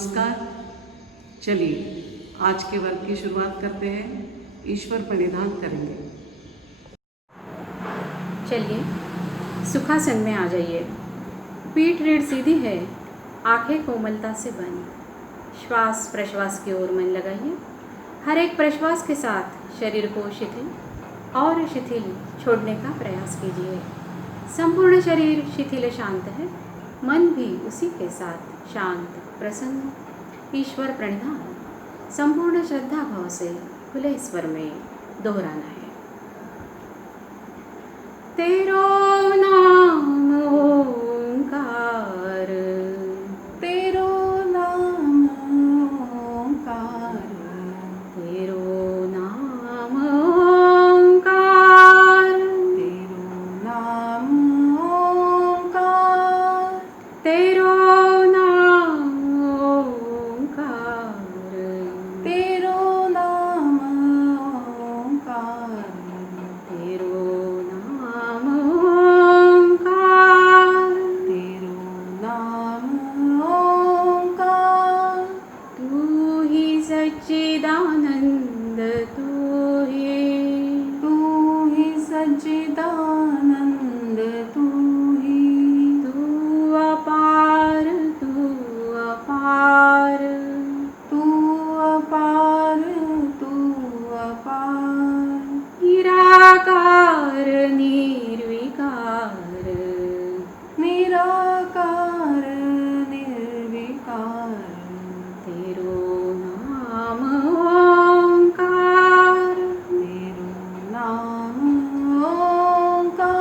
नमस्कार। चलिए आज के वर्ग की शुरुआत करते हैं। ईश्वर प्रणिधान करेंगे। चलिए सुखासन में आ जाइए। पीठ रीढ़ सीधी है, आंखें कोमलता से बंद। श्वास प्रश्वास की ओर मन लगाइए। हर एक प्रश्वास के साथ शरीर को शिथिल और शिथिल छोड़ने का प्रयास कीजिए। संपूर्ण शरीर शिथिल शांत है, मन भी उसी के साथ शांत प्रसन्न। ईश्वर प्रणिधान संपूर्ण श्रद्धा भाव से खुले स्वर में दोहराना है। तेरो नाम ओंकार, तेरो नाम ओंकार, तेरो नाम ओंकार, तेरो नाम ओंकार, तेरो नाम ओंकार, तेरो नाम ओंकार, तेरो नाम ओंकार, तेरो नाम ओंकार। तू ही सच्चिदानंद, तू ही सच्चिदानंद, तू अपार, तू अपार, तू अपार, तू अपार। निराकार निर्विकार, निराकार निर्विकार, तेरो नाम ओंकार, तेरो नाम ओंकार।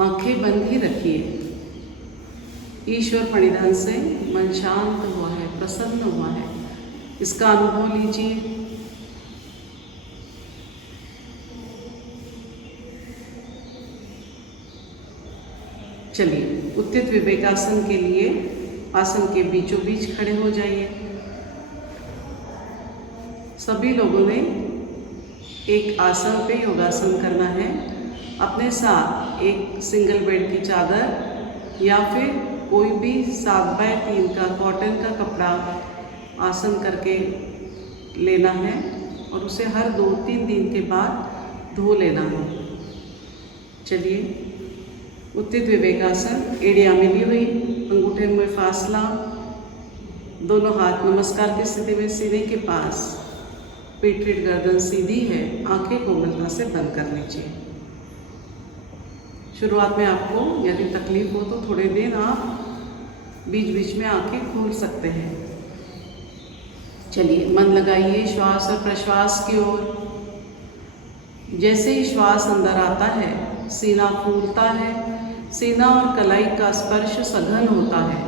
आंखें बंद ही रखिए। ईश्वर प्रणिधान से मन शांत हुआ है, प्रसन्न हुआ है, इसका अनुभव लीजिए। चलिए, उत्थित विवेकासन के लिए आसन के बीचों बीच खड़े हो जाइए। सभी लोगों ने एक आसन पे योगासन करना है। अपने साथ एक सिंगल बेड की चादर या फिर कोई भी 7x3 का कॉटन का कपड़ा आसन करके लेना है और उसे हर 2-3 दिन के बाद धो लेना है। चलिए, उत्थित विवेकासन, एड़ियाँ मिली हुई, अंगूठे में फासला, दोनों हाथ नमस्कार की स्थिति में सीने के पास, पीठ गर्दन सीधी है, आंखें कोमलता से बंद कर लीजिए। शुरुआत में आपको यदि तकलीफ हो तो थोड़े दिन आप बीच बीच में आंखें खोल सकते हैं। चलिए, मन लगाइए श्वास और प्रश्वास की ओर। जैसे ही श्वास अंदर आता है, सीना फूलता है, सीना और कलाई का स्पर्श सघन होता है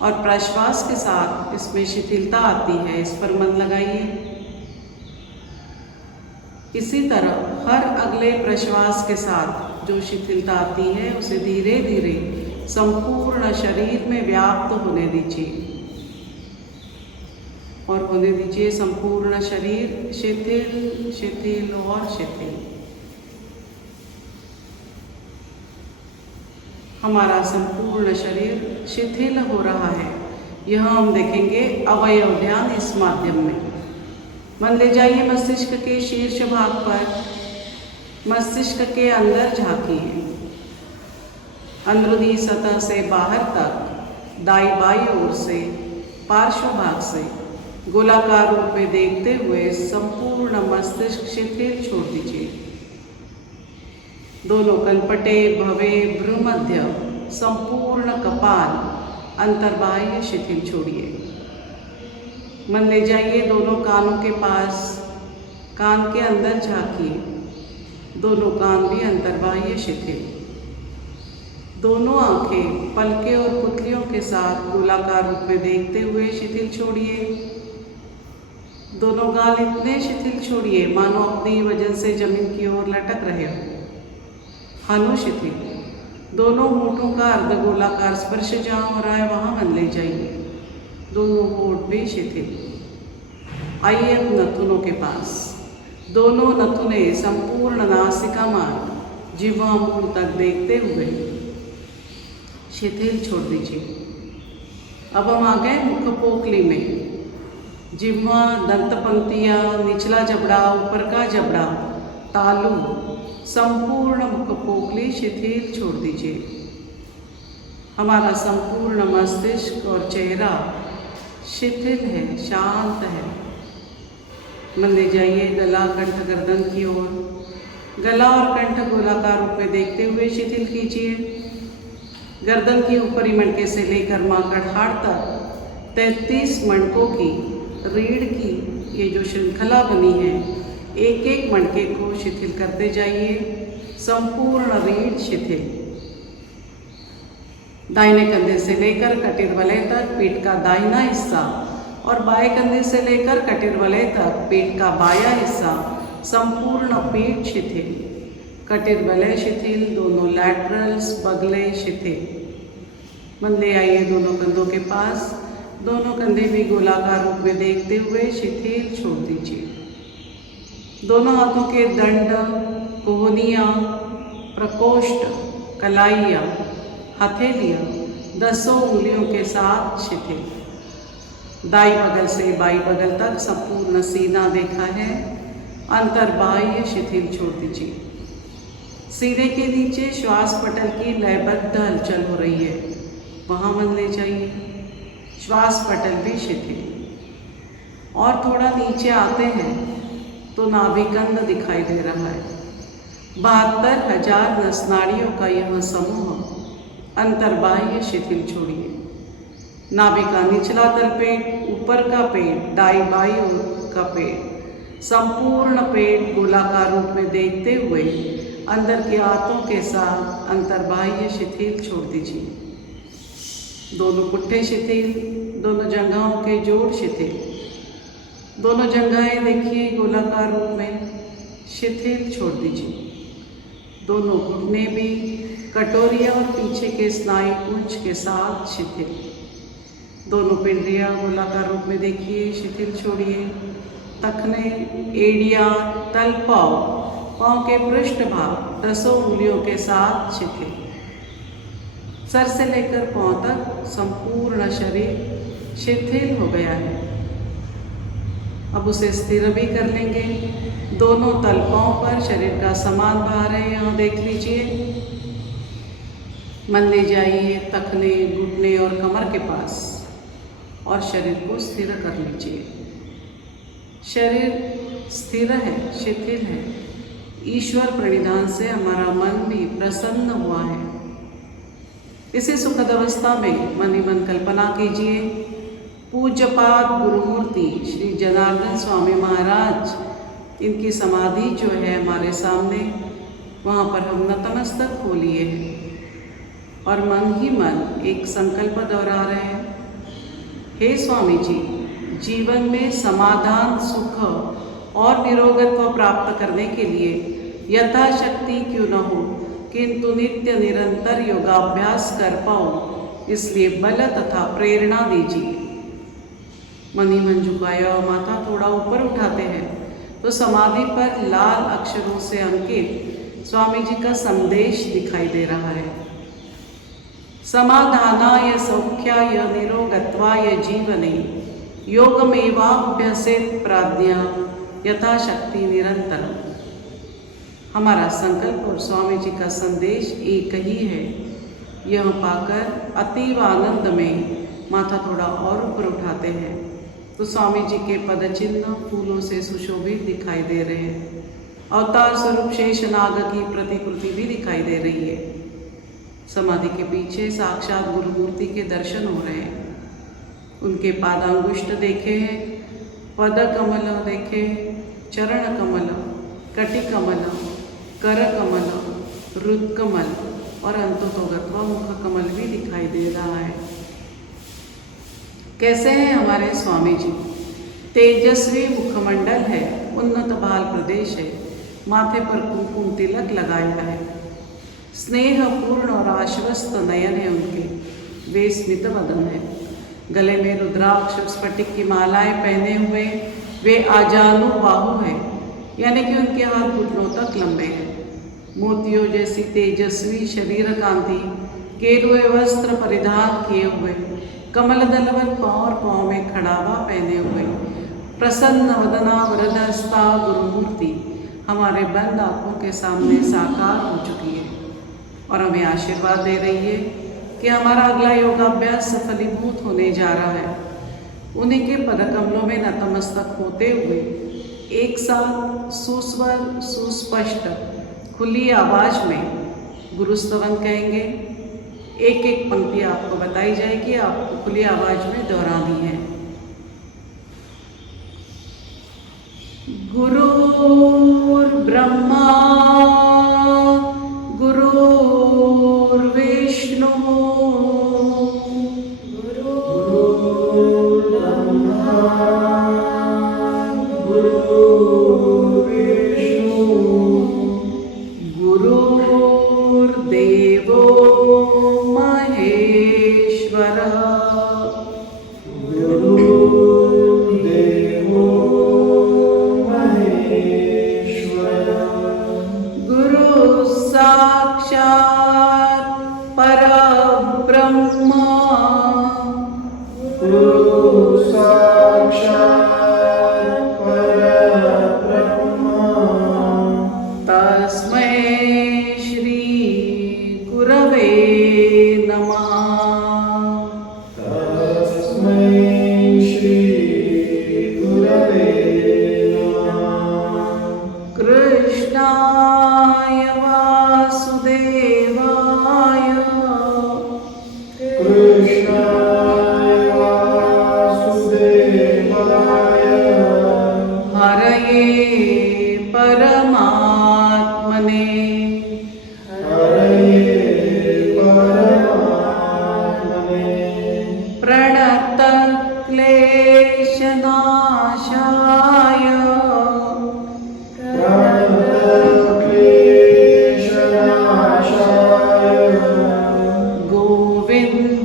और प्रश्वास के साथ इसमें शिथिलता आती है। इस पर मन लगाइए। इसी तरह हर अगले प्रश्वास के साथ जो शिथिलता आती है उसे धीरे धीरे संपूर्ण शरीर में व्याप्त होने दीजिए और होने दीजिए संपूर्ण शरीर शिथिल, शिथिल और शिथिल। हमारा संपूर्ण शरीर शिथिल हो रहा है, यह हम देखेंगे अवयव ध्यान इस माध्यम में। मन ले जाइए मस्तिष्क के शीर्ष भाग पर, मस्तिष्क के अंदर झांकिए। अंदरूनी सतह से बाहर तक, दाई बाई ओर से, पार्श्व भाग से गोलाकार रूप में देखते हुए संपूर्ण मस्तिष्क शिथिल छोड़ दीजिए। दोनों कनपटे, भवे, भ्रूमध्य, संपूर्ण कपाल, अंतर्बाह्य शिथिल छोड़िए। मन ले जाइए दोनों कानों के पास, कान के अंदर झांकिए। दोनों कान भी अंतर्बाह्य शिथिल। दोनों आंखें पलके और पुतलियों के साथ गोलाकार रूप में देखते हुए शिथिल छोड़िए। दोनों गाल इतने शिथिल छोड़िए मानो अपनी वजन से जमीन की ओर लटक रहे हो। हनु शिथिल। दोनों होठों का अर्धगोलाकार स्पर्श जहाँ हो रहा है वहाँ मन ले जाइए। दोनों होठ भी शिथिल। आइए अब नथुनों के पास। दोनों नथुने संपूर्ण नासिका मार्ग जिह्वा मूल तक देखते हुए शिथिल छोड़ दीजिए। अब हम आ गए मुख पोकली में। जिह्वा, दंत पंक्तियाँ, निचला जबड़ा, ऊपर का जबड़ा, तालू, संपूर्ण मुख पोकली शिथिल छोड़ दीजिए। हमारा संपूर्ण मस्तिष्क और चेहरा शिथिल है, शांत है। मन ले जाइए गला, कंठ, गर्दन की ओर। गला और कंठ गोलाकार रूप में देखते हुए शिथिल कीजिए। गर्दन की ऊपरी मणके से लेकर माकड़हाड़ तक 33 मणकों की रीढ़ की ये जो श्रृंखला बनी है, एक एक मणके को शिथिल करते जाइए। संपूर्ण रीढ़ शिथिल। दाहिने कंधे से लेकर कटिर वलय तक पीठ का दाहिना हिस्सा और बाएं कंधे से लेकर कटिर वलय तक पीठ का बायां हिस्सा, संपूर्ण पीठ शिथिल। कटिर वलय शिथिल, दोनों लैटरल्स, बगले शिथिल। मन ले आइए दोनों कंधों के पास। दोनों कंधे भी गोलाकार रूप में देखते हुए शिथिल छोड़ दीजिए। दोनों हाथों के दंड, कोहनियाँ, प्रकोष्ठ, कलाइयाँ, हथेलियाँ 10 उंगलियों के साथ शिथिल। दाई बगल से बाई बगल तक संपूर्ण सीना देखा है, अंतर्बाह्य शिथिल छोड़ दीजिए। सीने के नीचे श्वास पटल की लयबद्ध हलचल हो रही है, वहाँ मन ले जाइए। श्वास पटल भी शिथिल। और थोड़ा नीचे आते हैं तो नाभिकंद दिखाई दे रहा है। 72,000 नसनाड़ियों का यह समूह अंतर्बाह्य शिथिल छोड़िए। नाभिका निचला तलपेट, ऊपर का पेट, दाई बाई ओर का पेट, संपूर्ण पेट गोलाकार रूप में देखते हुए अंदर के आंतों के साथ अंतर्बाह्य शिथिल छोड़ दीजिए। दोनों पुट्ठे शिथिल, दोनों जंघाओं के जोड़ शिथिल, दोनों जंघाएं देखिए गोलाकार रूप में शिथिल छोड़ दीजिए। दोनों घुटने भी कटोरिया और पीछे के स्नायु कुंज के साथ शिथिल। दोनों पिंडियाँ गोलाकार रूप में देखिए शिथिल छोड़िए। तखने, एड़िया, तल पाँव, पाँव के पृष्ठ भाग 10 उंगलियों के साथ शिथिल। सर से लेकर पाँव तक संपूर्ण शरीर शिथिल हो गया है। अब उसे स्थिर भी कर लेंगे। दोनों तल पाँव पर शरीर का समान भार है, यहाँ देख लीजिए। मन ले जाइए तखने, घुटने और कमर के पास और शरीर को स्थिर कर लीजिए। शरीर स्थिर है, शिथिल है। ईश्वर प्रणिधान से हमारा मन भी प्रसन्न हुआ है। इसी सुखद अवस्था में मन ही मन कल्पना कीजिए, पूज्यपाद गुरुमूर्ति श्री जनार्दन स्वामी महाराज, इनकी समाधि जो है हमारे सामने, वहाँ पर हम नतमस्तक हो लिए हैं और मन ही मन एक संकल्प दोहरा रहे हैं। हे स्वामी जी, जीवन में समाधान, सुख और निरोगत्व प्राप्त करने के लिए यथाशक्ति क्यों न हो, किंतु नित्य निरंतर योगाभ्यास कर पाऊँ, इसलिए बल तथा प्रेरणा दीजिए। मन ही मन झुकाया, माथा थोड़ा ऊपर उठाते हैं तो समाधि पर लाल अक्षरों से अंकित स्वामी जी का संदेश दिखाई दे रहा है। समाधानाय सौख्याय निरोगत्वाय जीवने योगमेवाभ्यसेत प्राज्ञा यथाशक्ति निरंतर। हमारा संकल्प और स्वामी जी का संदेश एक ही है। यह पाकर अतीव आनंद में माथा थोड़ा और ऊपर उठाते हैं तो स्वामी जी के पद चिन्ह फूलों से सुशोभित दिखाई दे रहे हैं। अवतार स्वरूप शेषनाग की प्रतिकृति भी दिखाई दे रही है। समाधि के पीछे साक्षात गुरुमूर्ति के दर्शन हो रहे हैं। उनके पादांगुष्ठ देखे हैं, पद कमल देखे, चरण कमल, कटि कमल, कर कमल, रुद कमल और अंततोगत्वा मुख कमल भी दिखाई दे रहा है। कैसे हैं हमारे स्वामी जी? तेजस्वी मुखमंडल है, उन्नत बाल प्रदेश है, माथे पर कुमकुम तिलक लगाया है, स्नेहपूर्ण और आश्वस्त नयन है उनके, वे स्मित वदन है, गले में रुद्राक्ष स्फटिक की मालाएं पहने हुए वे आजानु बाहु है, यानी कि उनके हाथ घुटनों तक लंबे हैं। मोतियों जैसी तेजस्वी शरीर कांति, केरुए वस्त्र परिधान किए हुए, कमल दलवल पाँव और पाँव में खड़ावा पहने हुए, प्रसन्न वदना वरदहस्ता गुरुमूर्ति हमारे बंद आँखों के सामने साकार हो चुकी है और हमें आशीर्वाद दे रही है कि हमारा अगला योगाभ्यास सफलीभूत होने जा रहा है। उन्हीं के पदकमलों में नतमस्तक होते हुए एक साथ सुस्वर सुस्पष्ट खुली आवाज में गुरुस्तवन कहेंगे। एक एक पंक्ति आपको बताई जाएगी, आपको खुली आवाज में दोहरानी है। गुरुर्ब्रह्मा गुरुर्विष्णु गुरुर्ब्रह्मा गुरुर्विष्णु गुरुर्देवो महेश्वरः गुरुर्देवो गुरु साक्षात् परब्रह्म गुरु साक्षात् परब्रह्म तस्मै श्री गुरवे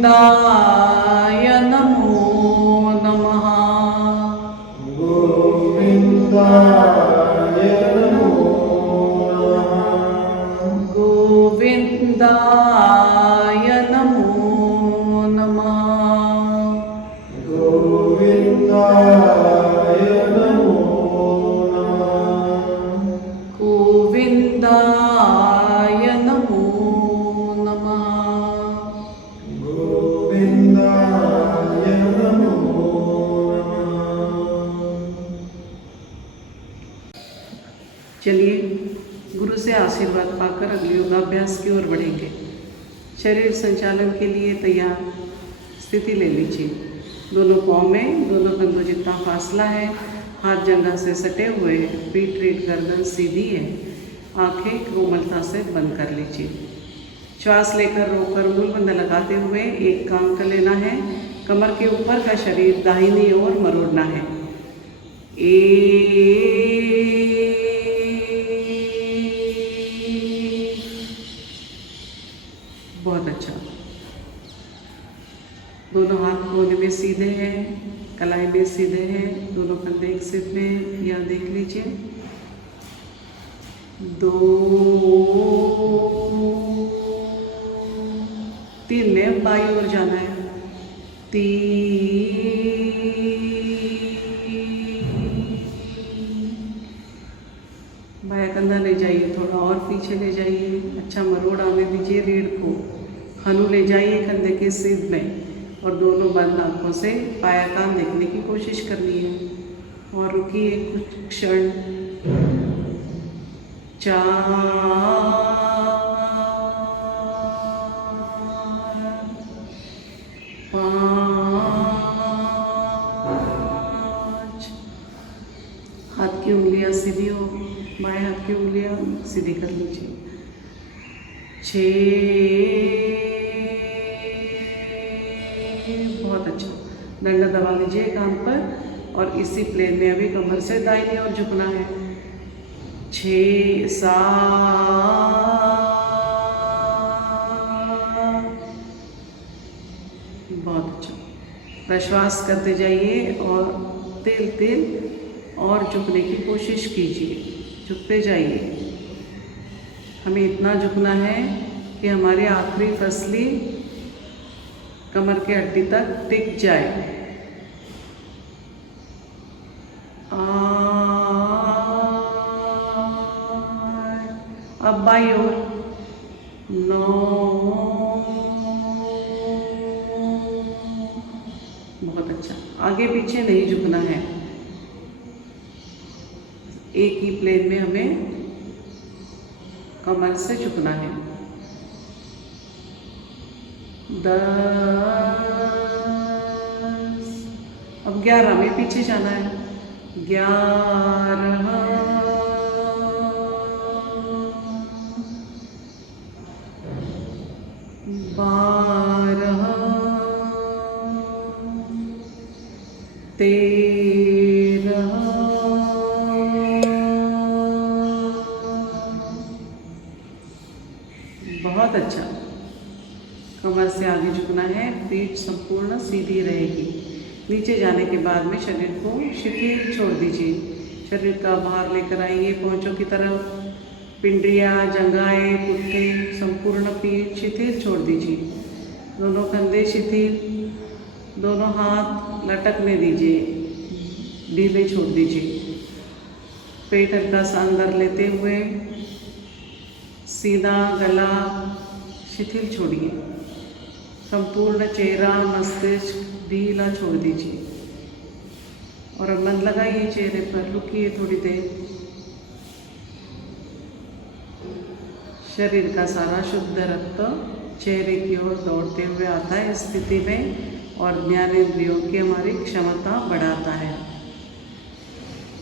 गोविन्दाय नमो नमः। गोविन्दाय नमो नमः। गोविन्दाय नमो नमः। गोविन्दाय नमो नमः। गोविन्दाय नमो नमः। गोविन्दाय नमो नमः। चलिए गुरु से आशीर्वाद पाकर अगले योगाभ्यास की ओर बढ़ेंगे। शरीर संचालन के लिए तैयार स्थिति ले लीजिए। दोनों पाँव में दोनों कंधों जितना फासला है, हाथ जंघा से सटे हुए, पीठ रीढ़ गर्दन सीधी है, आंखें कोमलता से बंद कर लीजिए। श्वास लेकर रोककर मूलबंध लगाते हुए एक कान का लेना है। कमर के ऊपर का शरीर दाहिनी ओर मरोड़ना है। बहुत अच्छा। दोनों हाथ कोने में सीधे हैं, कलाई में सीधे हैं, दोनों कंधे एक सिर में, या देख लीजिए। 2 3 में बाईं ओर जाना है। 3 बायां कंधा ले जाइए, थोड़ा और पीछे ले जाइए। अच्छा मरोड़ आने दीजिए रीढ़ को। हनु ले जाइए कंधे के सीध में और दोनों बंद आंखों से पाया कान देखने की कोशिश करनी है। और रुकिए कुछ क्षण। 4 5 हाथ की उंगलियां सीधी हो, बाएं हाथ की उंगलियां सीधी कर लीजिए। 6 बहुत अच्छा। डंडा दबा लीजिए कान पर और इसी प्लेन में अभी कमर से दाहिनी ओर झुकना है। 6 7 बहुत अच्छा। प्रश्वास करते जाइए और तिल तिल और झुकने की कोशिश कीजिए। झुकते जाइए। हमें इतना झुकना है कि हमारी आखिरी फसली कमर के हड्डी तक टिक जाए। अब बाईं ओर 9 बहुत अच्छा। आगे पीछे नहीं झुकना है, एक ही प्लेन में हमें कमर से झुकना है। 10 अब 11 में पीछे जाना है। 11 12 13 बहुत अच्छा। कमर से आगे झुकना है, पीठ संपूर्ण सीधी रहेगी। नीचे जाने के बाद में शरीर को शिथिल छोड़ दीजिए। शरीर का भार लेकर आइए पहुंचों की तरफ। पिंडियाँ, जंघाएं, पुट्ठे, संपूर्ण पीठ शिथिल छोड़ दीजिए। दोनों कंधे शिथिल, दोनों हाथ लटकने दीजिए, ढीले छोड़ दीजिए। पेट हल्का सा अंदर लेते हुए सीधा गला शिथिल छोड़िए। संपूर्ण चेहरा, मस्तिष्क ढीला छोड़ दीजिए। और अब मन लगाइए चेहरे पर, रुकिए थोड़ी देर। शरीर का सारा शुद्ध रक्त चेहरे की ओर दौड़ते हुए आता है इस स्थिति में, और ज्ञानेंद्रियों की हमारी क्षमता बढ़ाता है,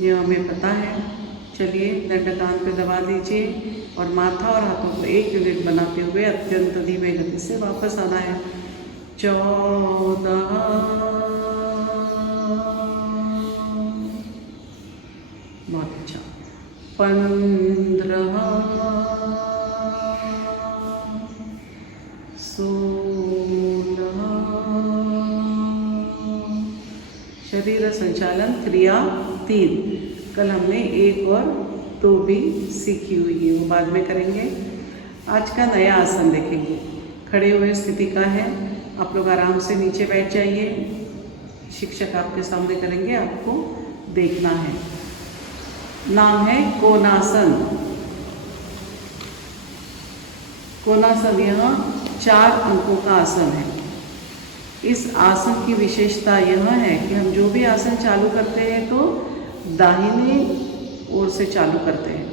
यह हमें पता है। चलिए दंड कान पे दबा दीजिए और माथा और हाथों को 1 यूनिट बनाते हुए अत्यंत धीमे गति से वापस आना है। 14 बहुत अच्छा। 15 16 शरीर संचालन क्रिया 3। कल हमने 1 और 2 भी सीखी हुई है, वो बाद में करेंगे। आज का नया आसन देखेंगे। खड़े हुए स्थिति का है। आप लोग आराम से नीचे बैठ जाइए। शिक्षक आपके सामने करेंगे, आपको देखना है। नाम है कोणासन। कोणासन यह 4 अंकों का आसन है। इस आसन की विशेषता यह है कि हम जो भी आसन चालू करते हैं तो दाहिने ओर से चालू करते हैं,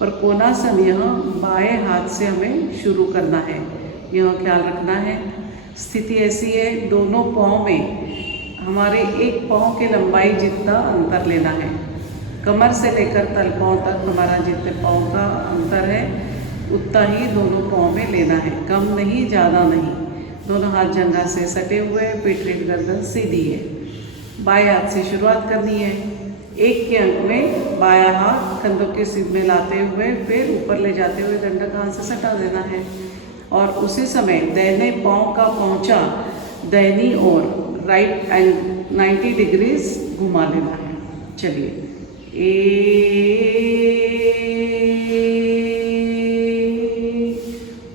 पर कोणासन यह बाएं हाथ से हमें शुरू करना है, यह ख्याल रखना है। स्थिति ऐसी है, दोनों पाँव में हमारे एक पाँव के लंबाई जितना अंतर लेना है। कमर से लेकर तल पाँव तक हमारा जितने पाँव का अंतर है उतना ही दोनों पाँव में लेना है, कम नहीं ज़्यादा नहीं। दोनों हाथ जंघा से सटे हुए, पीठ रीढ़ गर्दन सीधी है। बाएं हाथ से शुरुआत करनी है। 1 के अंक में बायां हाथ कंधों के सीध में लाते हुए फिर ऊपर ले जाते हुए दंडक हाथ से सटा देना है, और उसी समय दाहिने पाँव का पहुँचा दाहिनी ओर राइट एंड 90 डिग्रीज घुमा लेना है। चलिए,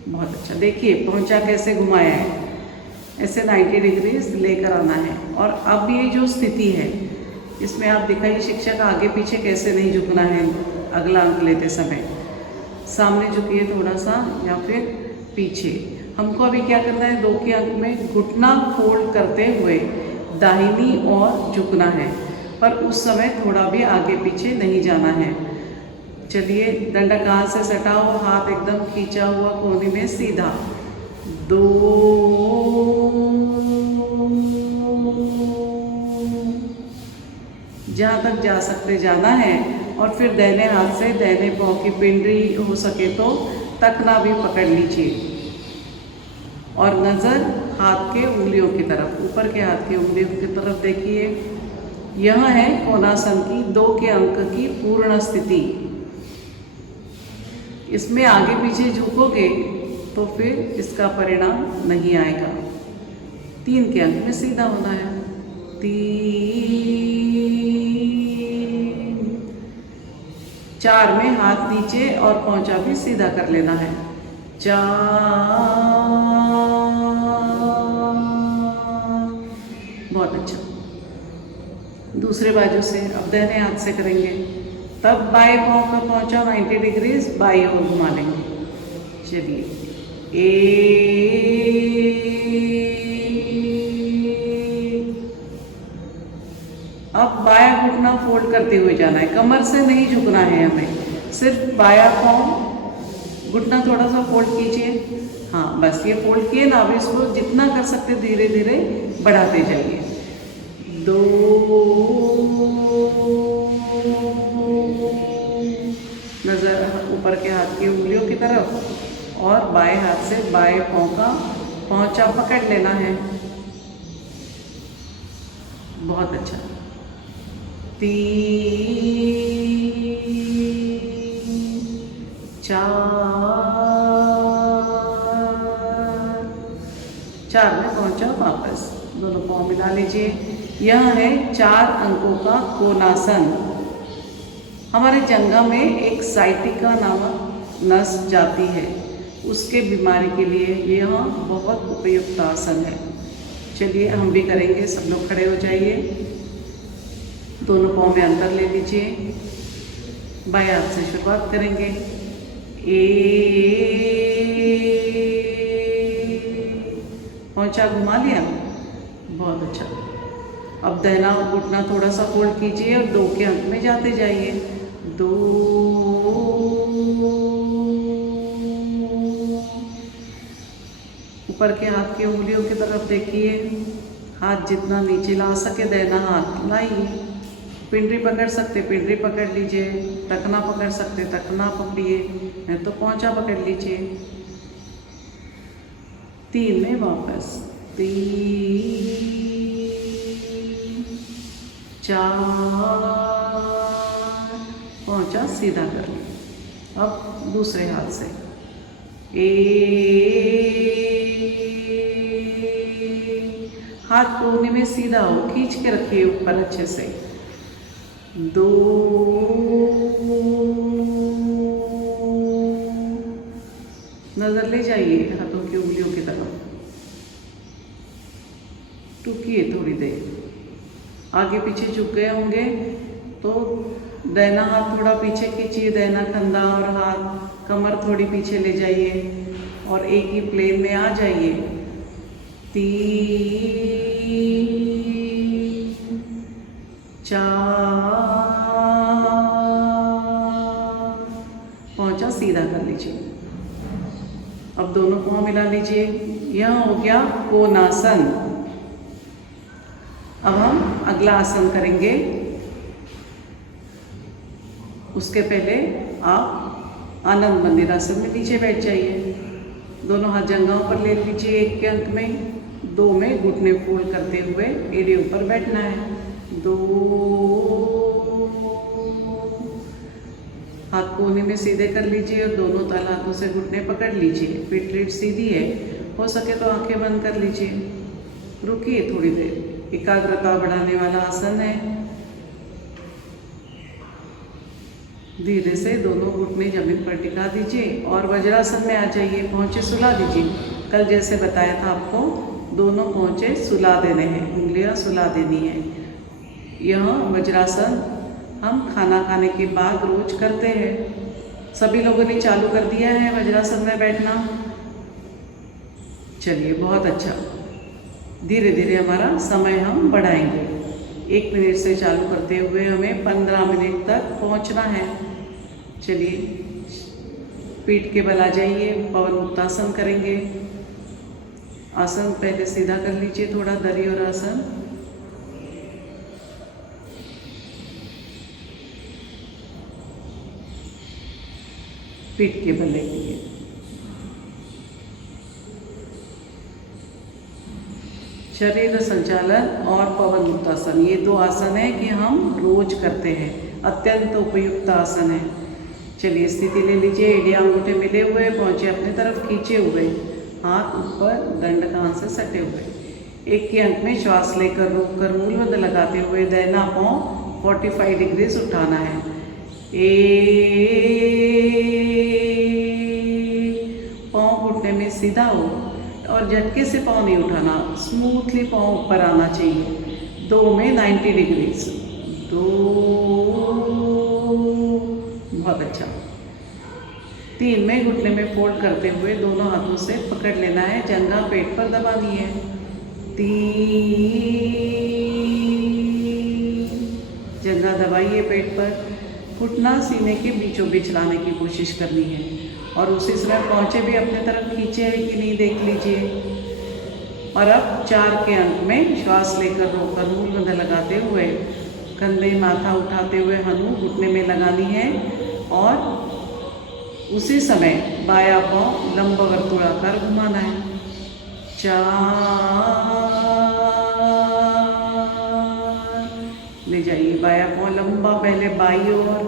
बहुत अच्छा। देखिए पहुंचा कैसे घुमाया है, ऐसे 90 डिग्रीज लेकर आना है। और अब ये जो स्थिति है इसमें आप दिखाइए शिक्षक आगे पीछे कैसे नहीं झुकना है। अगला अंक लेते समय सामने झुकिए थोड़ा सा या फिर पीछे। हमको अभी क्या करना है, 2 के अंक में घुटना फोल्ड करते हुए दाहिनी ओर झुकना है, पर उस समय थोड़ा भी आगे पीछे नहीं जाना है। चलिए, दंडक हाथ से सटा हो, हाथ एकदम खींचा हुआ कोने में सीधा। 2 जहाँ तक जा सकते जाना है, और फिर दाहिने हाथ से दाहिने पाँव की पिंडली हो सके तो तकना भी पकड़ लीजिए, और नज़र हाथ के उंगलियों की तरफ, ऊपर के हाथ की उंगलियों की तरफ देखिए। यह है कोणासन की 2 के अंक की पूर्ण स्थिति। इसमें आगे पीछे झुकोगे तो फिर इसका परिणाम नहीं आएगा। 3 के अंक में सीधा होना है। 3 4 में हाथ नीचे और पहुंचा भी सीधा कर लेना है। 4 बहुत अच्छा। दूसरे बाजू से अब दाहिने हाथ से करेंगे, तब बाएं पाँव का पहुंचा 90 डिग्रीज बाईं ओर घुमा लेंगे। चलिए, अब बायां घुटना फोल्ड करते हुए जाना है, कमर से नहीं झुकना है हमें, सिर्फ बायां पाँव घुटना थोड़ा सा फोल्ड कीजिए। हाँ बस, ये फोल्ड किए ना, अब इसको जितना कर सकते धीरे धीरे बढ़ाते जाइए। 2 नज़र ऊपर के हाथ की उंगलियों की तरफ, और बाएं हाथ से बाएं पाँव का पहुंचा पकड़ लेना है। बहुत अच्छा। 3 4 में पहुंचा वापस, दोनों पाँव मिला लीजिए। यह है 4 अंकों का कोणासन। हमारे जंघा में एक साइटिका नामक नस जाती है, उसके बीमारी के लिए यह बहुत उपयुक्त आसन है। चलिए हम भी करेंगे। सब लोग खड़े हो जाइए, दोनों पाँव में अंतर ले लीजिए। बाएं हाथ से शुरुआत करेंगे। पहुंचा घुमा लिया, बहुत अच्छा। अब दाहिना घुटना थोड़ा सा फोल्ड कीजिए और 2 के अंक में जाते जाइए। 2 ऊपर के हाथ की उंगलियों की तरफ देखिए, हाथ जितना नीचे ला सके दाहिना हाथ लाइए। पिंडली पकड़ सकते पिंडली पकड़ लीजिए, टखना पकड़ सकते टखना पकड़िए, नहीं तो पहुंचा पकड़ लीजिए। 3 में वापस। 3 4 पहुंचा सीधा कर लिया। अब दूसरे हाथ से हाथ कोने में सीधा हो, खींच के रखिए ऊपर अच्छे से। 2, नजर ले जाइए हाथों की उंगलियों की तरफ। टूकिए थोड़ी देर। आगे पीछे झुक गए होंगे तो दाहिना हाथ थोड़ा पीछे खींचिए, दाहिना कंधा और हाथ कमर थोड़ी पीछे ले जाइए और एक ही प्लेन में आ जाइए। 3, 4, पहुंचा, सीधा कर लीजिए। अब दोनों पाँव मिला लीजिए। यह हो गया कोणासन। अब हम अगला आसन करेंगे। उसके पहले आप आनंद मंदिर आसन में नीचे बैठ जाइए। दोनों हाथ जंघाओं पर ले लीजिए 1 के अंक में। 2 में घुटने फोल्ड करते हुए एड़ियों पर बैठना है। 2, हाथ कोने में सीधे कर लीजिए और दोनों तल हाथों से घुटने पकड़ लीजिए। पीठ रीढ़ सीधी है, हो सके तो आंखें बंद कर लीजिए। रुकिए थोड़ी देर। एकाग्रता बढ़ाने वाला आसन है। धीरे से दोनों घुटने जमीन पर टिका दीजिए और वज्रासन में आ जाइए। पहुँचे सुला दीजिए। कल जैसे बताया था आपको, दोनों पहुँचे सुला देने हैं, उंगलियां सुला देनी है। यह वज्रासन हम खाना खाने के बाद रोज करते हैं। सभी लोगों ने चालू कर दिया है वज्रासन में बैठना। चलिए, बहुत अच्छा। धीरे धीरे हमारा समय हम बढ़ाएंगे। 1 मिनट से चालू करते हुए हमें 15 मिनट तक पहुंचना है। चलिए, पीठ के बल आ जाइए। पवन मुक्तासन करेंगे। आसन पहले सीधा कर लीजिए थोड़ा, दरी और आसन। पीठ के बल लेंगे। शरीर संचालन और पवन मुक्तासन, ये 2 आसन है कि हम रोज करते हैं। अत्यंत उपयुक्त आसन है। चलिए, स्थिति ले लीजिए। एड़ियां अंगूठे मिले हुए, पहुंचे अपने तरफ खींचे हुए, हाथ ऊपर दंड कान से सटे हुए। 1 के अंक में श्वास लेकर रोककर मूलबंध लगाते हुए दाहिना पाँव 45 डिग्री उठाना है। 1, पाँव घुटने में सीधा हो और झटके से पाँव नहीं उठाना, स्मूथली पाँव ऊपर आना चाहिए। 2 में 90 डिग्री। 2, बहुत अच्छा। 3 में घुटने में फोल्ड करते हुए दोनों हाथों से पकड़ लेना है, जंघा पेट पर दबानी है। 3, जंघा दबाइए पेट पर। घुटना सीने के बीचों बीच लाने की कोशिश करनी है और उसी समय पहुँचे भी अपने तरफ खींचे है कि नहीं देख लीजिए। और अब 4 के अंक में श्वास लेकर रोककर मूलबंध लगाते हुए कंधे माथा उठाते हुए हनु घुटने में लगानी है और उसी समय बायां पाँव लंब वर्तुलाकार घुमाना है। 4, ले जाइए बायां पाँव लंबा, पहले बाई ओर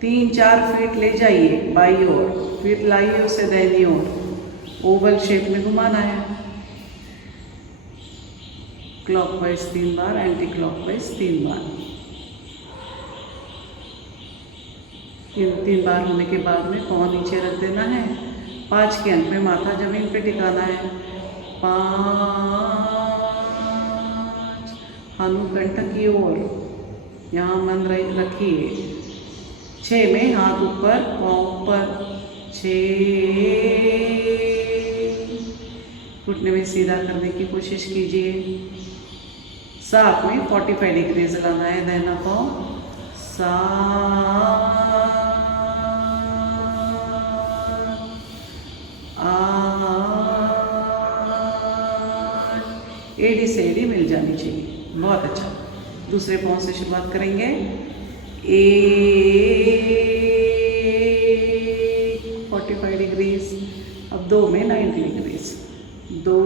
3-4 फीट ले जाइए बाई ओर, फिर लाइए उसे दाहिनी ओर। ओवल शेप में घुमाना है। क्लॉकवाइज 3 बार, एंटी क्लॉकवाइज 3 बार। 3 बार होने के बाद में पाँव नीचे रख देना है। 5 के अंक में माथा जमीन पे टिकाना है। 5, हनु कंठ की ओर, यहाँ मन रखिए। 6 में हाथ ऊपर, पाँव ऊपर। 6, घुटने में सीधा करने की कोशिश कीजिए। 7 में 45 डिग्री लाना है दाहिना पाँव। 7, 8, एड़ी से एड़ी मिल जानी चाहिए। बहुत अच्छा। दूसरे पाँव से शुरुआत करेंगे। 45 डिग्रीज। अब 2 में 90 डिग्रीज। 2,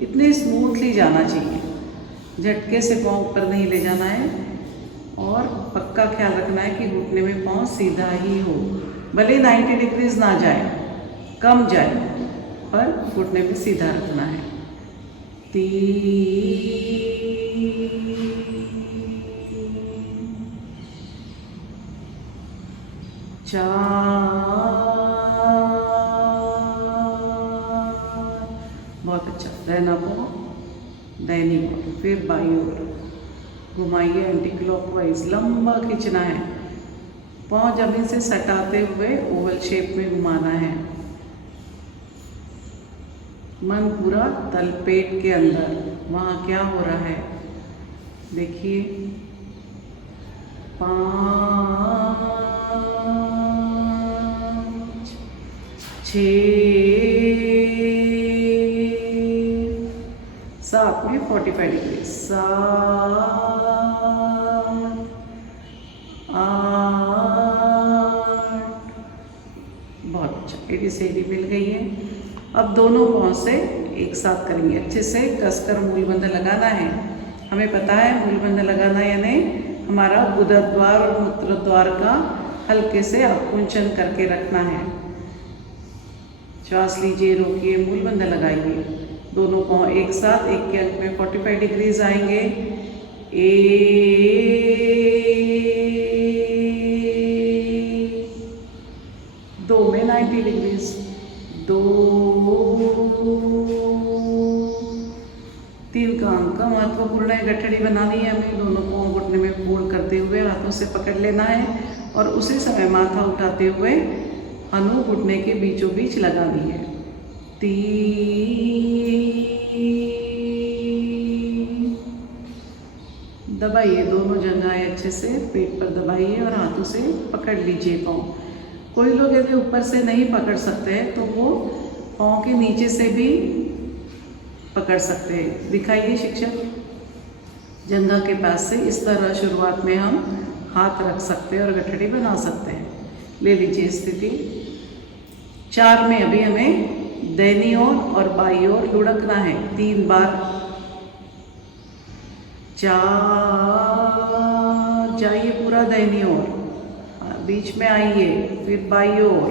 इतने स्मूथली जाना चाहिए, झटके से पाँव ऊपर नहीं ले जाना है और पक्का ख्याल रखना है कि घुटने में पाँव सीधा ही हो, भले 90 डिग्रीज ना जाए, कम जाए, पर घुटने में सीधा रखना है। 3 4 बहुत अच्छा। दाहिना पाँव दाहिनी ओर, फिर बाईं ओर घुमाइए एंटी क्लॉकवाइज, लंबा खींचना है। पाँव जमीन से सटाते हुए ओवल शेप में घुमाना है। मन पूरा तलपेट के अंदर, वहाँ क्या हो रहा है देखिए। 5 6 7 में 45 डिग्री, 7 8 बहुत अच्छा। एडी सेडी मिल गई है। अब दोनों पाँव से एक साथ करेंगे, अच्छे से कसकर मूलबंध लगाना है। हमें पता है मूलबंध लगाना यानी हमारा गुदा द्वार और मूत्र द्वार का हल्के से आकुंचन करके रखना है। श्वास लीजिए, रोकिए, मूलबंध लगाइए। दोनों पाँव एक साथ, एक के अंक में 45 डिग्रीज आएंगे। 1 2 में 90 डिग्रीज, 2 3 का अंक का महत्वपूर्ण है। गठड़ी बनानी है हमें। दोनों पाँव घुटने में फोल्ड करते हुए हाथों से पकड़ लेना है और उसी समय माथा उठाते हुए हनु घुटने के बीचों बीच लगानी है। 3 दबाइए, दोनों जगह अच्छे से पेट पर दबाइए और हाथों से पकड़ लीजिए पाँव। कोई लोग यदि ऊपर से नहीं पकड़ सकते हैं तो वो पाँव के नीचे से भी पकड़ सकते हैं। दिखाइए शिक्षक, जंघा के पास से इस तरह शुरुआत में हम हाथ रख सकते हैं और गठड़ी बना सकते हैं। ले लीजिए स्थिति। 4 में अभी हमें दाहिनी ओर और बाईं ओर लुढ़कना है 3 बार। 4 जाइए पूरा दाहिनी ओर, बीच में आइए, फिर बाईं ओर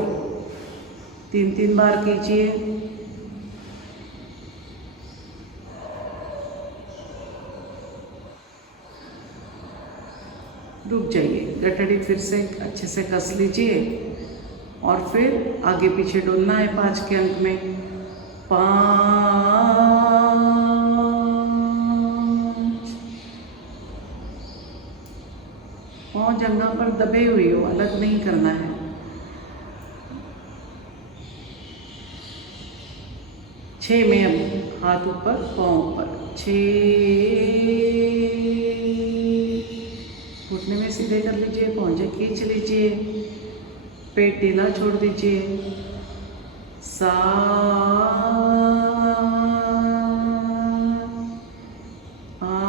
3 बार कीजिए। रुक जाइए, गठड़ी फिर से अच्छे से कस लीजिए और फिर आगे पीछे डोलना है 5 के अंक में। 5 पाँव जंघा पर दबे हुई हो, अलग नहीं करना है। 6 में अब हाथ ऊपर पाँव ऊपर, 6 घुटने में सीधे कर लीजिए, पौंजे खींच लीजिए, पेट ढीला छोड़ दीजिए। 7 8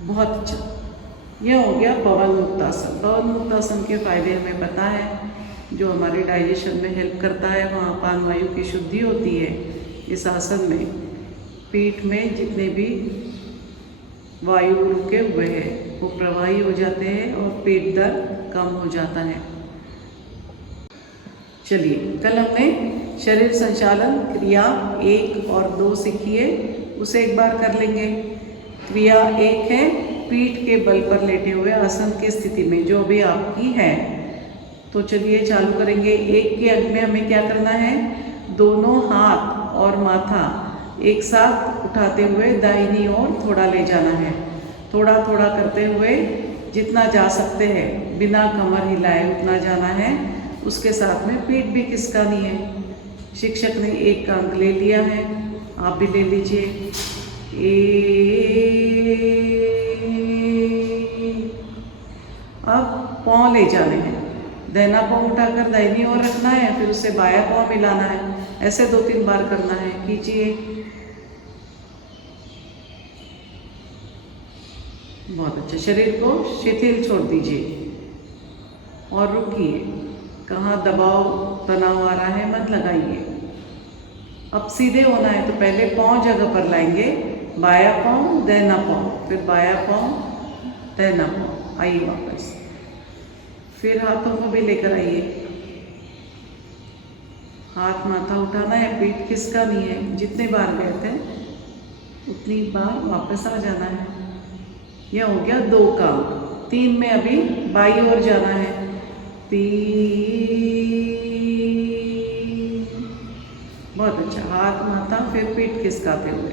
बहुत अच्छा। यह हो गया पवन मुक्तासन। पवन मुक्तासन के फायदे हमें पता है, जो हमारे डाइजेशन में हेल्प करता है। वहाँ अपान वायु की शुद्धि होती है इस आसन में। पीठ में जितने भी वायु रुके हुए हैं वो प्रवाही हो जाते हैं और पेट दर्द कम हो जाता है। चलिए, कल हमने शरीर संचालन क्रिया 1 और 2 सीखी है, उसे एक बार कर लेंगे। क्रिया 1 है पीठ के बल पर लेटे हुए आसन की स्थिति में, जो भी आपकी है। तो चलिए चालू करेंगे। 1 के अंक में हमें क्या करना है, दोनों हाथ और माथा एक साथ उठाते हुए दाहिनी ओर थोड़ा ले जाना है। थोड़ा थोड़ा करते हुए जितना जा सकते हैं, बिना कमर हिलाए उतना जाना है। उसके साथ में पीठ भी खिसकानी है। शिक्षक ने 1 का अंक ले लिया है, आप भी ले लीजिए। अब पाँव ले जाने हैं। दाहिना पाँव उठाकर दाहिनी ओर रखना है, फिर उसे बायां पाँव मिलाना है। ऐसे 2-3 बार करना है। कीजिए। बहुत अच्छा। शरीर को शिथिल छोड़ दीजिए और रुकिए। कहाँ दबाव तनाव आ रहा है मत लगाइए। अब सीधे होना है तो पहले पाँव जगह पर लाएंगे, बायां पाँव दाहिना पाँव, फिर बायां पाँव दाहिना पाँव। आइए वापस, फिर हाथों को भी लेकर आइए। हाथ माथा उठाना है, पीठ खिसका नहीं है। जितने बार गए थे उतनी बार वापस आ जाना है। यह हो गया 2 का। 3 में अभी बाई ओर जाना है। 3। बहुत अच्छा। हाथ माथा फिर पीठ खिसकाते हुए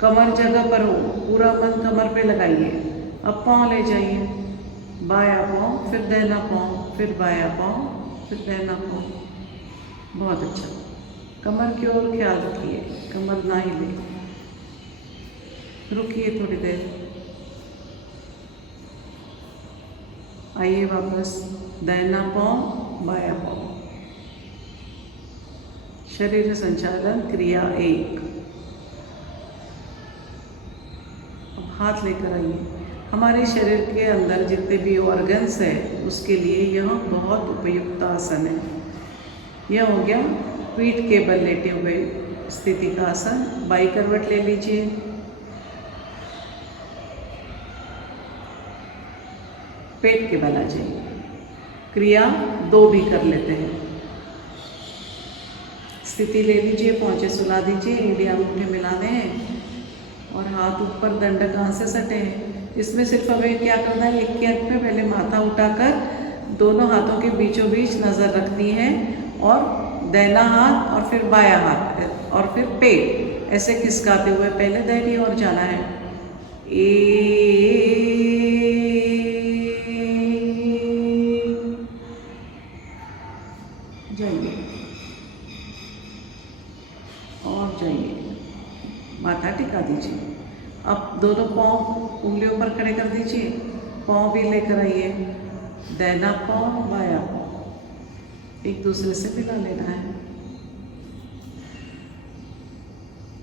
कमर जगह पर हो, पूरा मन कमर पे लगाइए। अब पाँव ले जाइए, बाया पाँव फिर दाहिना पाँव, फिर बाया पाँव फिर दाहिना पाँव। बहुत अच्छा। कमर की ओर ख्याल रखिए, कमर ना हिले। रुकिए थोड़ी देर, आइए वापस। दाहिना पाँव बाया पाँव। शरीर संचालन क्रिया 1। अब हाथ लेकर आइए। हमारे शरीर के अंदर जितने भी ऑर्गन्स हैं उसके लिए यह बहुत उपयुक्त आसन है। यह हो गया पीठ के बल लेटे हुए स्थिति का आसन। बाई करवट ले लीजिए। पेट के बल आ जाइए। क्रिया 2 भी कर लेते हैं। स्थिति ले लीजिए, पहुँचे सुला दीजिए, एड़ी अंगूठे मिलाने हैं और हाथ ऊपर, दंड कहाँ से सटे हैं। इसमें सिर्फ हमें क्या करना है, एक के अंत में पहले माथा उठाकर दोनों हाथों के बीचों बीच नज़र रखनी है और दाहिना हाथ और फिर बाया हाथ और फिर पेट ऐसे खिसकाते हुए पहले दाहिनी ओर जाना है। जाइए और जाइए, माथा टिका दीजिए। अब दोनों पाँव उंगलियों पर खड़े कर दीजिए। पाँव भी लेकर आइए, दाहिना पाँव बाया पाँव एक दूसरे से मिला लेना है।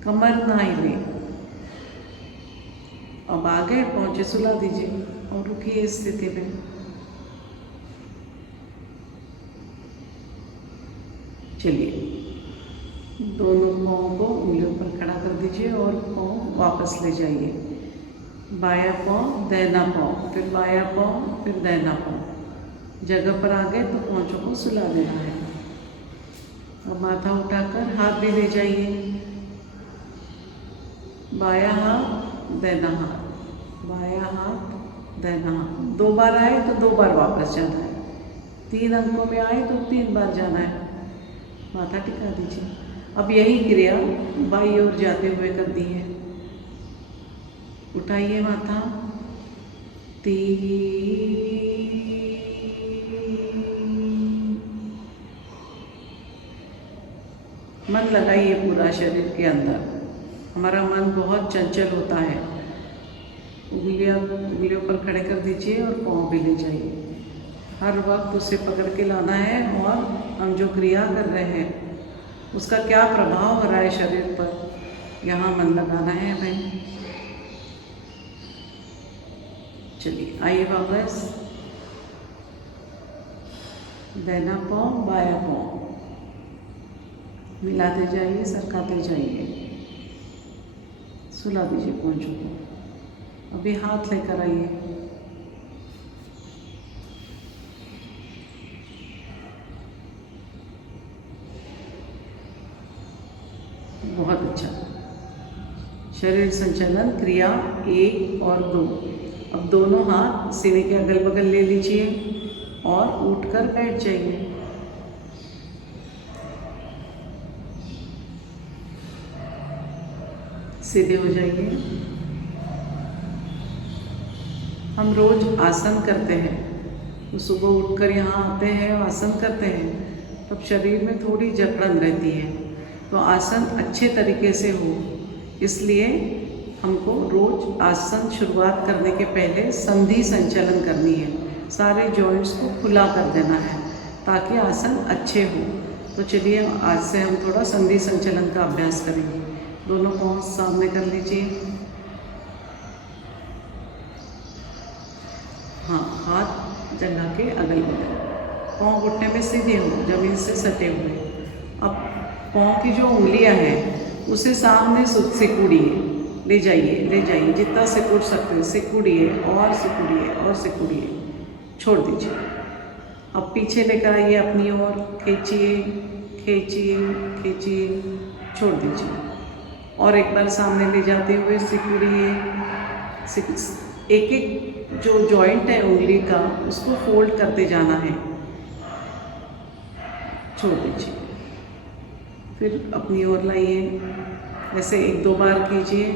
कमर ना हिले। अब आगे पहुँचे सुला दीजिए और रुकिए इस स्थिति में। चलिए, दोनों पाँव को उंगलियों पर खड़ा कर दीजिए और पाँव वापस ले जाइए। बाया पाँव दाहिना पाँव फिर बाया पाँव फिर दाहिना पाँव। जगह पर आ गए तो पाँचों को सुला देना है। अब माथा उठाकर हाथ भी ले जाइए। बाया हाथ दाहिना हाथ, बाया हाथ दाहिना हाथ। 2 बार आए तो 2 बार वापस जाना है। 3 अंकों में आए तो 3 बार जाना है। माथा टिका दीजिए। अब यही क्रिया बाई ओर जाते हुए कर दी है। उठाइए माथा। 3। मन लगाइए पूरा शरीर के अंदर। हमारा मन बहुत चंचल होता है। उंगलियों पर खड़े कर दीजिए और पाँव भी ले जाइए। हर वक्त उसे पकड़ के लाना है और हम जो क्रिया कर रहे हैं उसका क्या प्रभाव हो रहा है शरीर पर, यहाँ मन लगाना है हमें। चलिए, आइए वापस। दाहिना पाँव बाया पाँव मिलाते जाइए, सरकाते जाइए। सुला दीजिए पहुँचों को। अभी हाथ लेकर आइए। बहुत अच्छा। शरीर संचालन क्रिया 1 और 2। अब दोनों हाथ सीने के अगल बगल ले लीजिए और उठकर बैठ जाइए। सीधे हो जाइए। हम रोज आसन करते हैं तो सुबह उठकर यहाँ आते हैं, आसन करते हैं, तब शरीर में थोड़ी जकड़न रहती है। तो आसन अच्छे तरीके से हो, इसलिए हमको रोज आसन शुरुआत करने के पहले संधि संचलन करनी है। सारे जॉइंट्स को खुला कर देना है ताकि आसन अच्छे हो। तो चलिए, आज से हम थोड़ा संधि संचलन का अभ्यास करेंगे। दोनों पाँव सामने कर लीजिए। हाँ, हाथ जगह के अगल बगल। पाँव घुटने में सीधे हो, जमीन से सटे हुए। अब पाँव की जो उंगलियां हैं उसे सामने सिकुड़िए। ले जाइए, ले जाइए, जितना सिकुड़ सकते हैं सिकुड़िए और सिकुड़िए और सिकुड़िए। छोड़ दीजिए। अब पीछे लेकर आइए अपनी ओर। खींचिए, खींचिए खींचिए, छोड़ दीजिए। और एक बार सामने ले जाते हुए सिकुड़िए। एक एक जो जॉइंट है उंगली का उसको फोल्ड करते जाना है, छोड़ दीजिए। फिर अपनी ओर लाइए, ऐसे 1-2 बार कीजिए।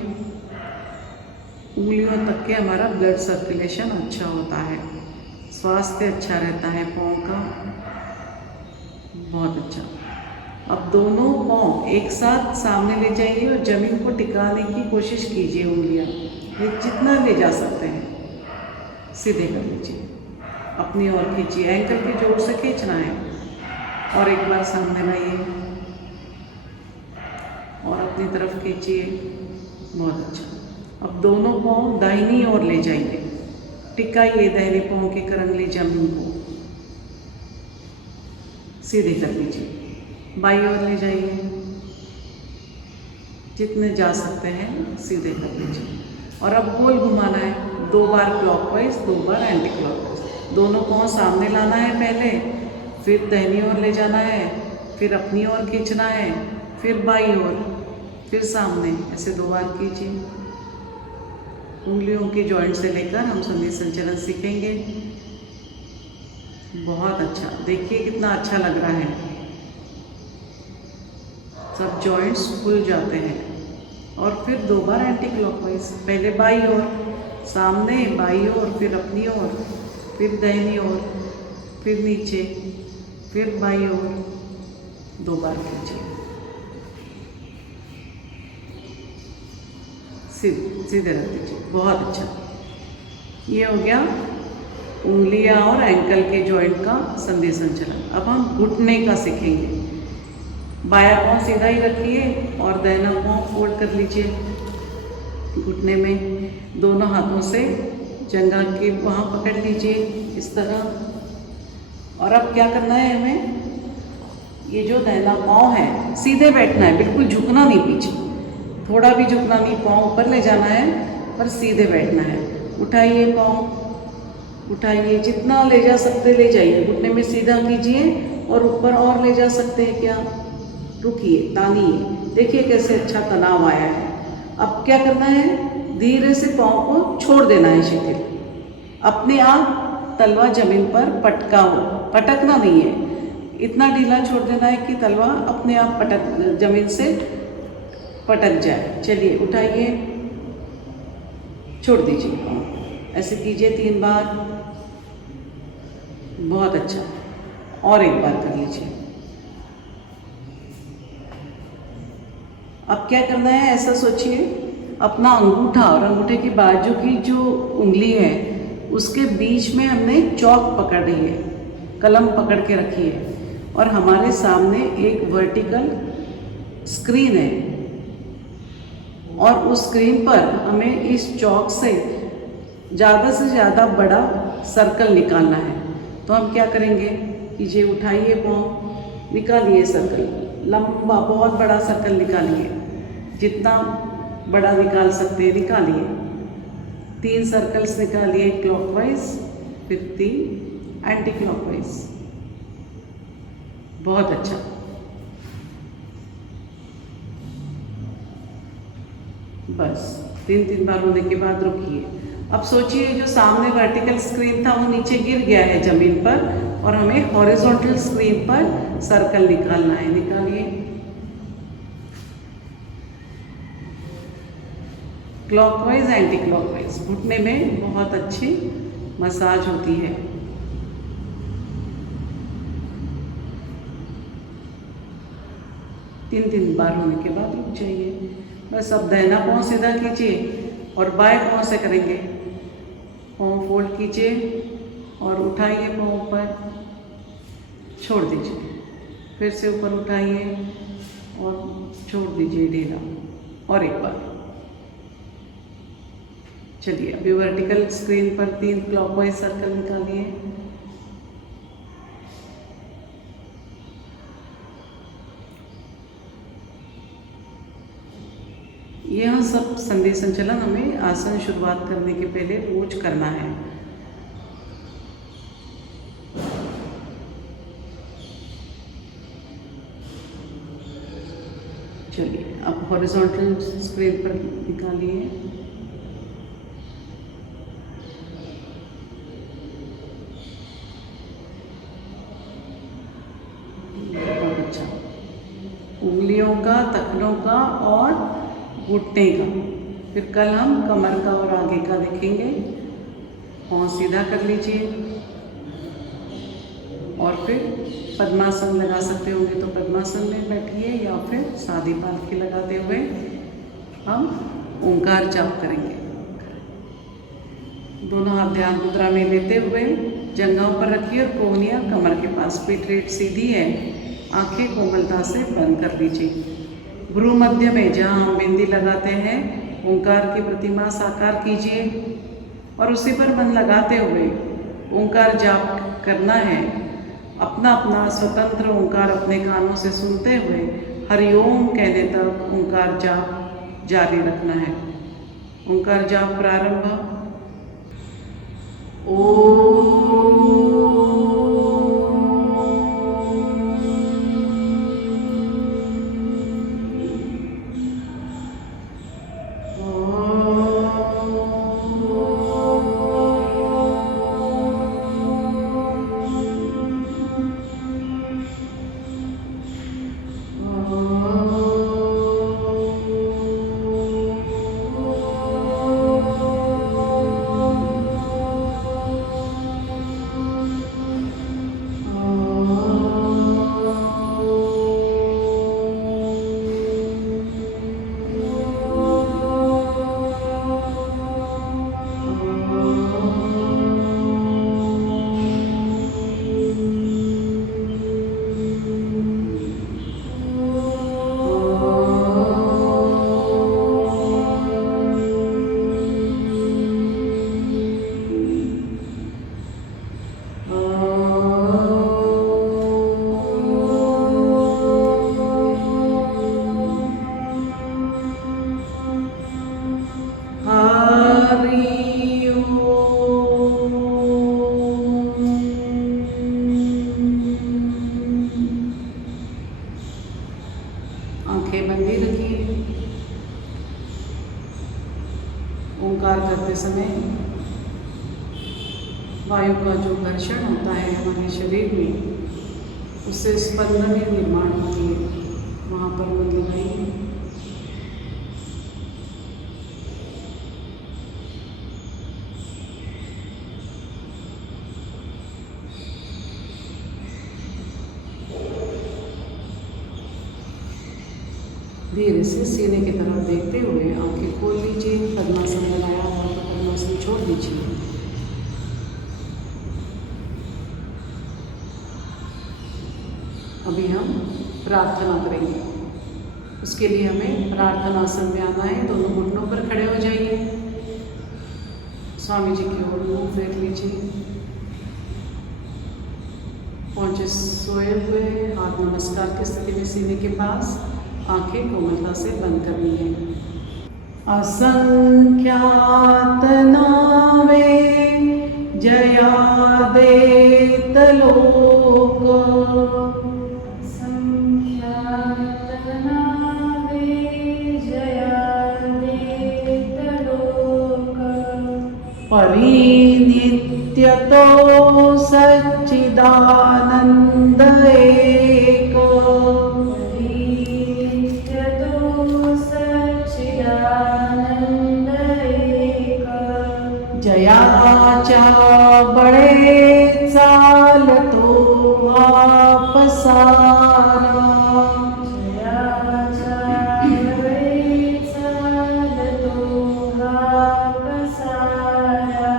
उंगलियों तक के हमारा ब्लड सर्कुलेशन अच्छा होता है, स्वास्थ्य अच्छा रहता है पाँव का, बहुत अच्छा। अब दोनों पाँव एक साथ सामने ले जाइए और ज़मीन को टिकाने की कोशिश कीजिए। उंगलियां जितना ले जा सकते हैं सीधे कर लीजिए, अपनी ओर खींचिए, एंकल की जोड़ से खींचना है। और एक बार सामने लाइए और अपनी तरफ खींचिए, बहुत अच्छा। अब दोनों पाँव दाहिनी ओर ले जाइए, टिकाइए दाहिने पाँव की करंगली जमीन को, सीधे कर लीजिए। बाईं ओर ले जाइए, जितने जा सकते हैं सीधे कर लीजिए। और अब गोल घुमाना है, 2 बार क्लॉकवाइज, 2 बार एंटी क्लॉकवाइज। दोनों पाँव सामने लाना है पहले, फिर दाहिनी ओर ले जाना है, फिर अपनी ओर खींचना है, फिर बाईं ओर, फिर सामने, ऐसे 2 बार कीजिए। उंगलियों के जॉइंट से लेकर हम संधि संचलन सीखेंगे। बहुत अच्छा, देखिए कितना अच्छा लग रहा है, सब जॉइंट्स खुल जाते हैं। और फिर 2 बार एंटी क्लॉकवाइज, पहले बाईं ओर, सामने, बाईं ओर, फिर अपनी ओर, फिर दाहिनी ओर, फिर नीचे, फिर बाईं ओर, 2 बार कीजिए। सीधे रख दीजिए, बहुत अच्छा। ये हो गया उंगलियां और एंकल के जॉइंट का संधि संचलन। अब हम घुटने का सीखेंगे। बायां पाँव सीधा ही रखिए और दाहिना पाँव फोल्ड कर लीजिए। घुटने में दोनों हाथों से जंघा के वहाँ पकड़ लीजिए इस तरह। और अब क्या करना है हमें, ये जो दाहिना पाँव है सीधे बैठना है, बिल्कुल झुकना नहीं पीछे, थोड़ा भी झुकना नहीं, पाँव ऊपर ले जाना है पर सीधे बैठना है। उठाइए पाँव, उठाइए, जितना ले जा सकते ले जाइए, घुटने में सीधा कीजिए और ऊपर और ले जा सकते हैं क्या, रुकिए, तानिए, देखिए कैसे अच्छा तनाव आया है। अब क्या करना है, धीरे से पाँव को छोड़ देना है शिथिल, अपने आप तलवा जमीन पर पटका हो, पटकना नहीं है, इतना ढीला छोड़ देना है कि तलवा अपने आप जमीन से पटक जाए। चलिए उठाइए, छोड़ दीजिए पाँव, ऐसे कीजिए 3 बार, बहुत अच्छा। और एक बार कर लीजिए। अब क्या करना है, ऐसा सोचिए, अपना अंगूठा और अंगूठे की बाजू की जो उंगली है उसके बीच में हमने चौक पकड़ रही है, कलम पकड़ के रखी है और हमारे सामने एक वर्टिकल स्क्रीन है और उस स्क्रीन पर हमें इस चौक से ज़्यादा बड़ा सर्कल निकालना है। तो हम क्या करेंगे, कीजिए, उठाइए पाँव, निकालिए सर्कल, लंबा बहुत बड़ा सर्कल निकालिए, जितना बड़ा निकाल सकते हैं निकालिए। 3 सर्कल्स निकालिए क्लॉकवाइज, फिर 3 एंटी क्लॉकवाइज, बहुत अच्छा। बस 3 बार होने के बाद रुकिए। अब सोचिए जो सामने वर्टिकल स्क्रीन था वो नीचे गिर गया है जमीन पर और हमें हॉरिजॉन्टल स्क्रीन पर सर्कल निकालना है, निकालिए। क्लॉकवाइज एंटी क्लॉकवाइज, घुटने में बहुत अच्छी मसाज होती है। तीन बार होने के बाद रुक जाइए। बस अब दाहिना पाँव सीधा कीजिए और बाएं पाँव से करेंगे, पाँव फोल्ड कीजिए और उठाइए पाँव ऊपर, छोड़ दीजिए, फिर से ऊपर उठाइए और छोड़ दीजिए ढीला, और एक बार। चलिए अभी वर्टिकल स्क्रीन पर 3 क्लॉकवाइज सर्कल निकालिए। यह सब संधि संचलन हमें आसन शुरुआत करने के पहले रोज करना है। चलिए अब हॉरिजॉन्टल स्क्रीन पर निकालिए। बहुत अच्छा। उंगलियों का, तखनों का और घुटने का। फिर कल हम कमर का और आगे का देखेंगे। पाँव सीधा कर लीजिए और फिर पद्मासन लगा सकते होंगे तो पद्मासन में बैठिए या फिर सादी पालकी लगाते हुए हम ओंकार जाप करेंगे। दोनों हाथ ध्यान मुद्रा में लेते हुए जंघाओं पर रखिए और कोहनियाँ कमर के पास। पीठ रेट सीधी है, आंखें कोमलता से बंद कर लीजिए। भ्रू मध्य में जहाँ हम बिंदी लगाते हैं ओंकार की प्रतिमा साकार कीजिए और उसी पर मन लगाते हुए ओंकार जाप करना है। अपना अपना स्वतंत्र ओंकार अपने कानों से सुनते हुए हरिओम कहने तक ओंकार जाप जारी रखना है। ओंकार जाप प्रारंभ। आंखें बंदी रखिए। ओंकार करते समय वायु का जो घर्षण होता है हमारे शरीर में, उससे स्पंदन निर्माण होती है, वहाँ पर मन लगाइए। धीरे से सीने की तरफ देखते हुए आंखें खोल लीजिए। पद्मासन लगाया हुआ तो पद्मासन छोड़ दीजिए। अभी हम प्रार्थना करेंगे। उसके लिए हमें प्रार्थनासन में आना है। दोनों घुटनों पर खड़े हो जाइए। स्वामी जी की ओर मुंह फेर लीजिए। पहुँचे सोए हुए हाथ नमस्कार की स्थिति में सीने के पास, आंखें कोमलता से बंद करनी है। असंख्यात नावे जयादेत लोक, संख्यात नावे जयादेत लोक, परिनित्यतो सच्चिदानंद एक, जयाचा बड़े चालतो आपसारा, जयाचा बड़े चालतो आपसारा,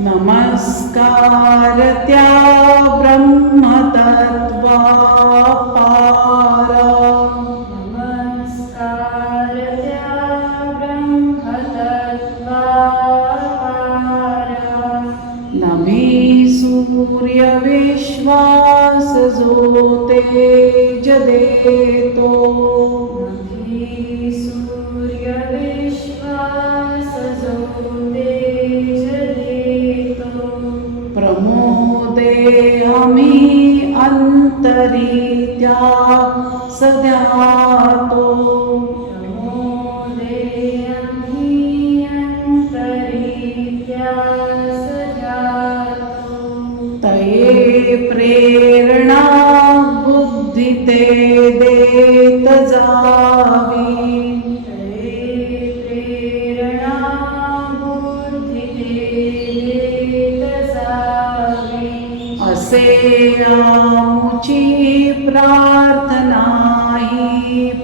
नमस्कार त्या ब्रह्मतत्वापारा, नमस्कार त्या ब्रह्मतत्वापारा, नमे सूर्य विश्वास जो तेज देतो, नभी सूर्य विश्वास जो तेज देतो, प्रमोदे आम्ही अंतरित्या सध्यातो तये प्रेरणा बुद्धि ते देत जावी असे आमुची प्रार्थना ही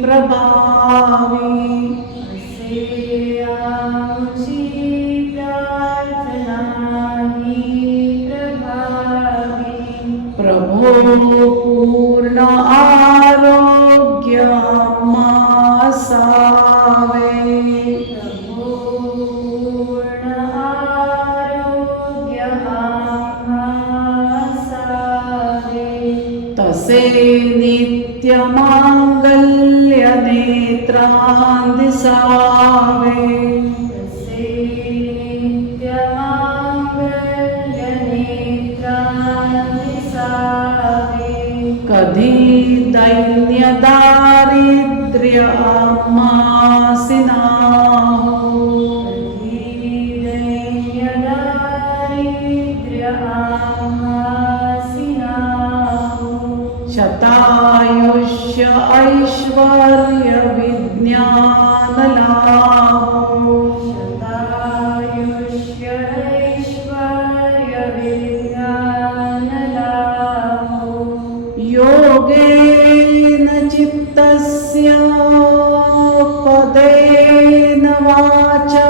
प्रभावी प्रभो पूर्ण आरोग्य मासावे तसे नित्य मांगल्य नेत्रां दिसावे कधी दैन्य दारिद्र्य आम्हासी नाहो शतायुष्य ऐश्वर्य विज्ञान लाभो योगेन चित्तस्य पदेन वाचा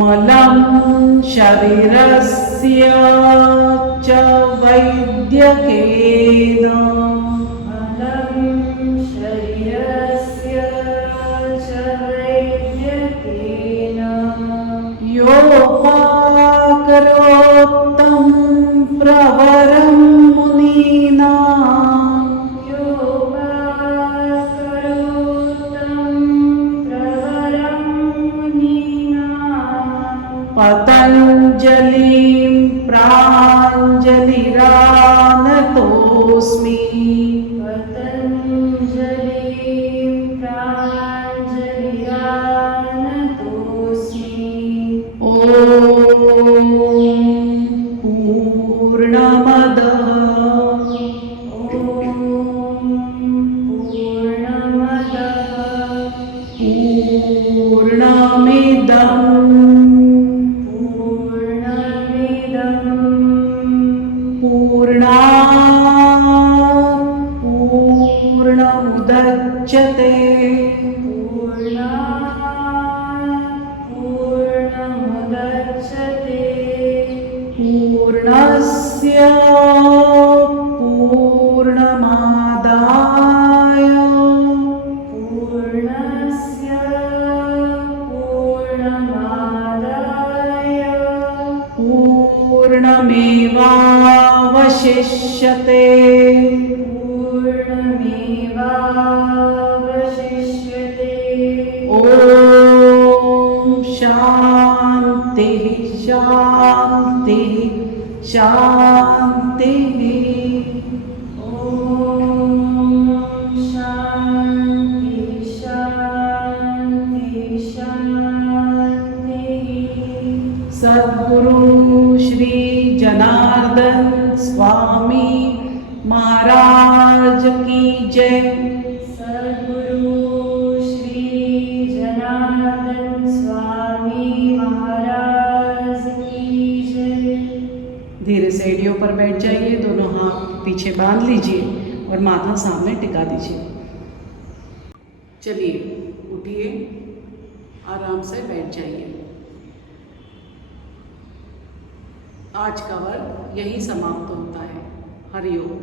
मलं शरीरस्य च वैद्यकेन योपाकरोत्तं प्रवरं मुनीना पतञ्जलिं प्राञ्जलिरानतोऽस्मि ॐ पूर्णमदः पूर्णात् पूर्णमुदच्यते पूर्णस्य पूर्णमादाय पूर्णमेवावशिष्यते ॐ शान्तिः शान्तिः शान्तिः सद्गुरु श्री जनार्दन स्वामी महाराज की जय। सद्गुरु श्री जनार्दन स्वामी महाराज की जय। धीरे से एडियो पर बैठ जाइए, दोनों हाथ पीछे बांध लीजिए और माथा सामने टिका दीजिए। चलिए उठिए, आराम से बैठ जाइए। आज का वर्ग यही समाप्त होता है। हरिओम।